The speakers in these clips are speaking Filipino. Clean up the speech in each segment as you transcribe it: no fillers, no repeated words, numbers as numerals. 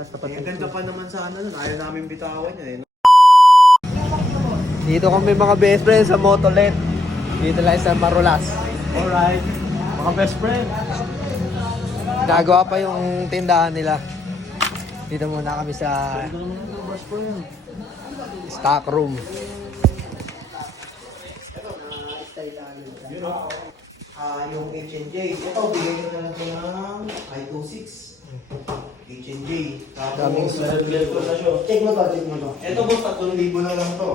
Ang ganda pa naman sa ano nun, ayaw namin bitawan yun eh. Dito kami mga best friends sa Motolet. Dito lang sa Marulas. Alright, mga best friend. Nagawa pa yung tindahan nila. Dito muna kami sa stock room. Yung H&J, ito bigay ko na lang ito ng I26. H&J. Tapos, Reflector na siya. check mo to. Ito boss, 3,000 na lang to.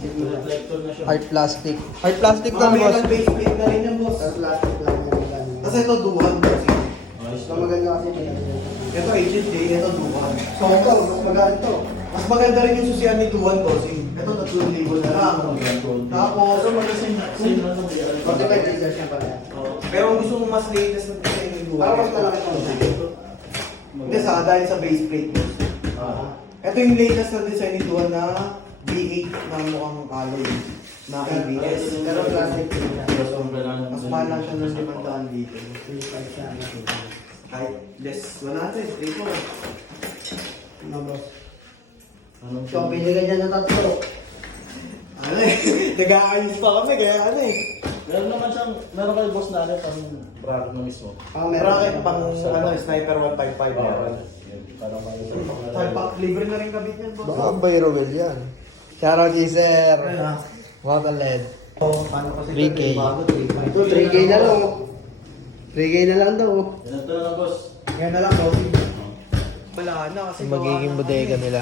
Reflector na siya. Hard plastic. Hard plastic Mga lang boss. metal base plate na rin yan boss. Plastic lang yan. Kasi ito duhan boss. Ayos Ito maganda kasi Ito H&J, ito duhan. So ito, mas maganda ito. Mas maganda rin yung susiyan ni duhan boss. Ito 3,000 na lang. Tapos, Same lang sa mga. 45 liters yan pala. pero kung gusto mo mas latest na design ni duhan. Parang mas malaki ito. Hindi dahil sa base plate boss. Ito yung latest na design ni duhan na V8 na mukhang alloy na ABS. Pero plastic din siya. Mas mahal lang siya ng 500 dito. 25 siya. Kahit less 100, ito. Ano boss? Anong So, pili ka dyan ng tatlo. Ano eh, nag-aayos pa kami kaya ano eh. Meron naman siyang, meron kayo boss na ano, pang bracket na mismo. Bracket pang ano, Sniper 155 meron. Parang mga Talpak, libre na rin kabit niyan boss. Baka ang Bayrowell yan. Shoutout kay Sir. Motolet. Paano kasi 3K. bago 3.5. Ito, 3K na lang. 3K na lang daw. Ganito na lang boss. Yan na lang boss. Wala na kasi Magiging bodega nila.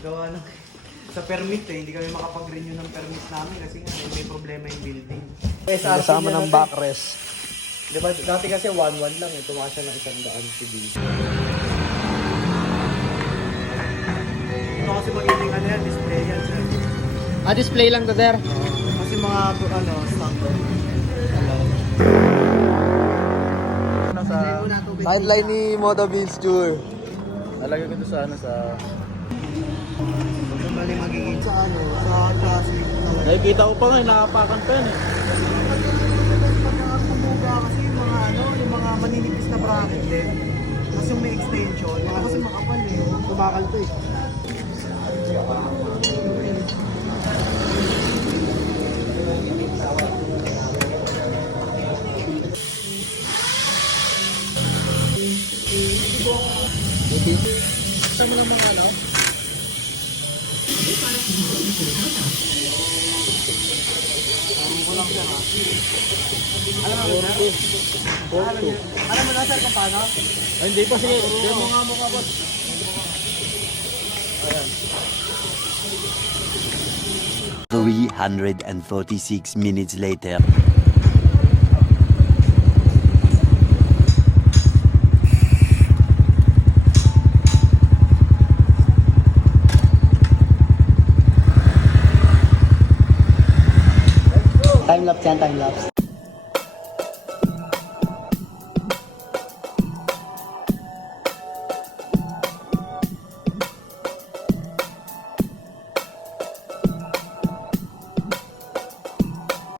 Gawa na sa permit eh, hindi kami makapag-renew ng permit namin kasi nga may problema yung building. Kasama ng backrest. Diba, dati kasi 1-1 lang eh, tumakas siya ng 100 si B. Ito kasi magiging ano yan, display yan sir. Display lang to, sir. Kasi mga ano, standard. Nasa, Sideline ni Moto Beach Tour. nalagay ko ito sa ano, sa... Bali magiging sa ano, sa chassis. Nakikita ko pa nga, nakapakan pa yan eh. Pag nakakumuga kasi yung mga ano, yung mga maninipis na bracket din. Kasi yung may extension, kasi makapal eh. Tumakal to eh. Alam mo na sir kung paano? Ay, hindi pa sige. Demo nga mo ka boss. 346 minutes later. Time lapse yan, time lapse.